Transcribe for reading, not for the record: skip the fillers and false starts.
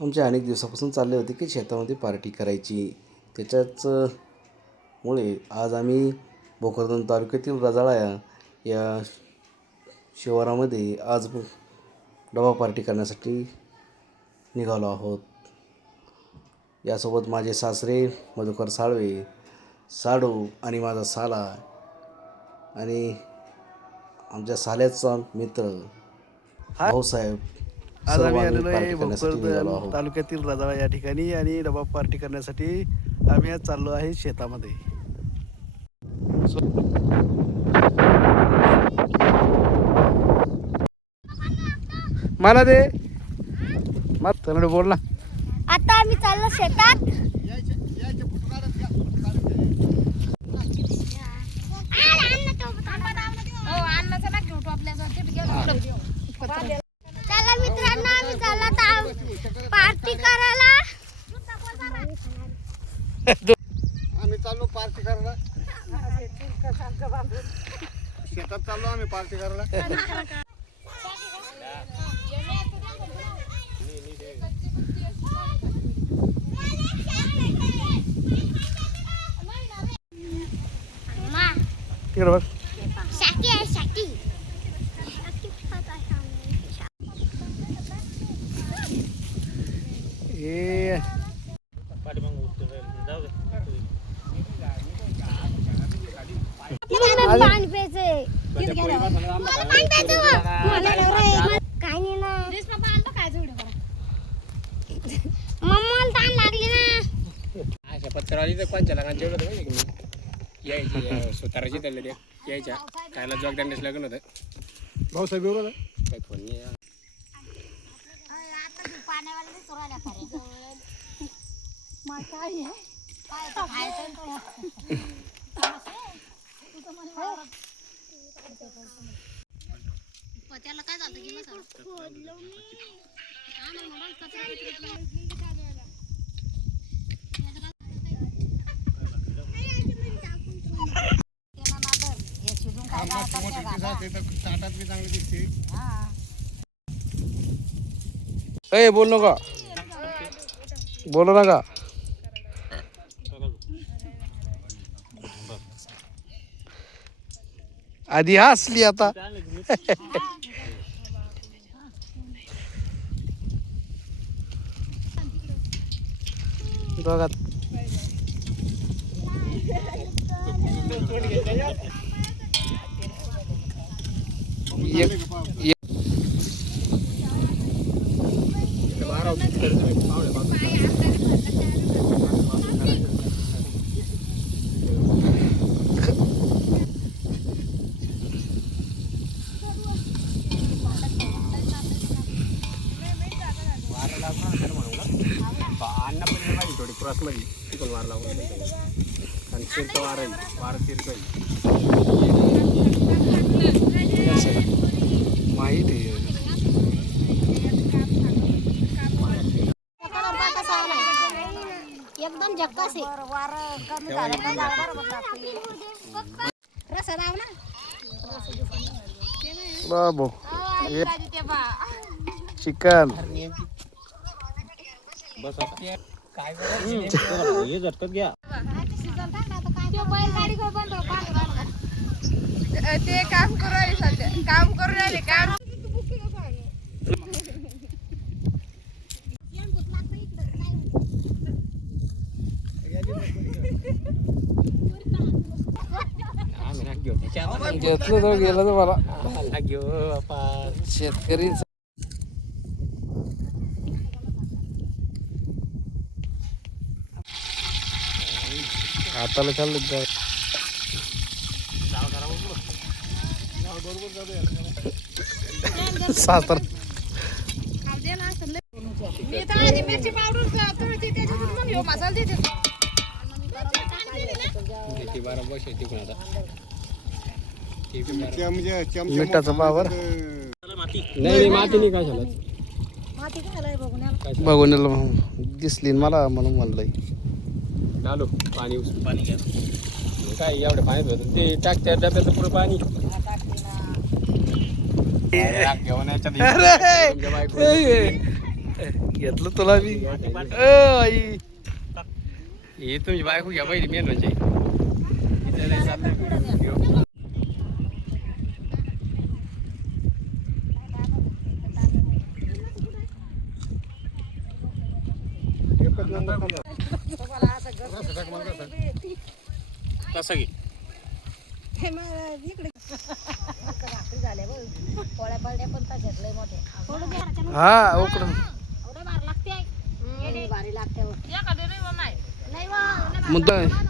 आमच्या अनेक दिवसापासून चालले होते की शेतामध्ये पार्टी करायची. त्याच्याच मुळे आज आम्ही भोकरदन तालुक्यातील रजाळा या शिवारामध्ये आज डबा पार्टी करण्यासाठी निघालो आहोत. यासोबत माझे सासरे मधुकर साळवे, साडू आणि माझा साला आणि आमच्या साल्याचा मित्र भाऊसाहेब. आज सर्व आम्ही आम्ही आलेलो आहे पार्टी करण्यासाठी निघालो भोकरदन आहोत. तालुक्यातील रजाळा या ठिकाणी आणि डबा पार्टी करण्यासाठी आम्ही आज चाललो आहे शेतामध्ये. मला दे मला बोल ना. आता आम्ही चाललो शेतात. चला मित्रांनो, आम्ही चाललो पार्टी करायला. आम्ही चाललो पार्टी करायला शेतात चाललो आम्ही पार्टी करायला. तिकडे बघ. शाकी आहे शाकी. ए पाणी प्यायचंय. काय नाही ना मम्माला ताण लागली ना. अशा पत्रावली तर कोणच्या लग्नात जेवलं होतं माहिती का मी यायची सुताराची त्याला यायच्या कायला जॉगदांडेच लग्न होतं. भाऊसाहेब बरोबर काही फोन नाही. त्याला काय झालं की ताटात बी चांगली दिसते. ए बोल नका, बोलू नका. आधी हसली आता. दोघात अन्न पण पाहिजे थोडी क्रॉसमध्ये तिकडून वार लागून आणि शिरतं वार आहे वार शिरतं माहिती आहे. एकदम झक्कास आहे. कमी बाबू चिकन बस काय हे झटकत घ्या. ते काम करू राहिले सध्या, काम करू राहिले काम. घेतलं तर गेलं तर मला शेतकरी हाताला चाललं जाऊ. सासर मी तर आधी मिरची पावडर तुळची त्याच्यातून मग ह्यो मसाला देते. ती बारा बस आहे तिकडून आता मिठाचा पावर नाही माती नाही काय झालं बघून दिसली मला म्हणून म्हणलंय. आलो पाणी पाणी घ्या काय एवढं पाण्यात होतं ते टाकत्या डब्याचं पुढं पाणी घेऊन घेतलं तुला मी आई हे तुमची बायको घ्या पाहिजे मेन म्हणजे कसं घे हा उकडून भारी लागते मग